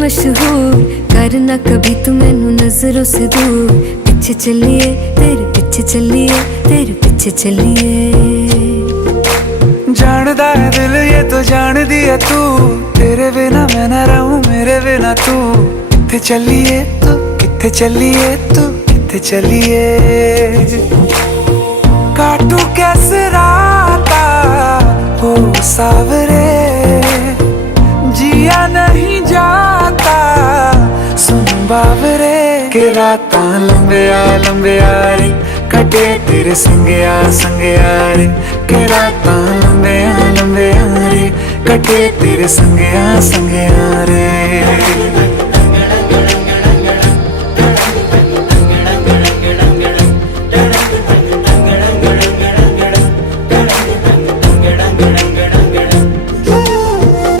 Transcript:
मशहूर, करना कभी तू मैनू नजरों से दूर। पीछे चलिए तेरे पीछे चलिए, तेरे पीछे चलिए। जानदा है दिल ये तो जान दिया तू, तेरे बिना मैं ना रहूं मेरे बिना तू। किथे चलिए तू, किथे चलिए तू, किथे चलिए। काटू कैसे राता हो सावरे, जिया नहीं जाता सुन बावरे। के रातां लंबिया लंबिया रे, कटे तेरे संगया संगया रे। के रातां लंबिया लंबिया रे, कटे तेरे संगया संगया रे।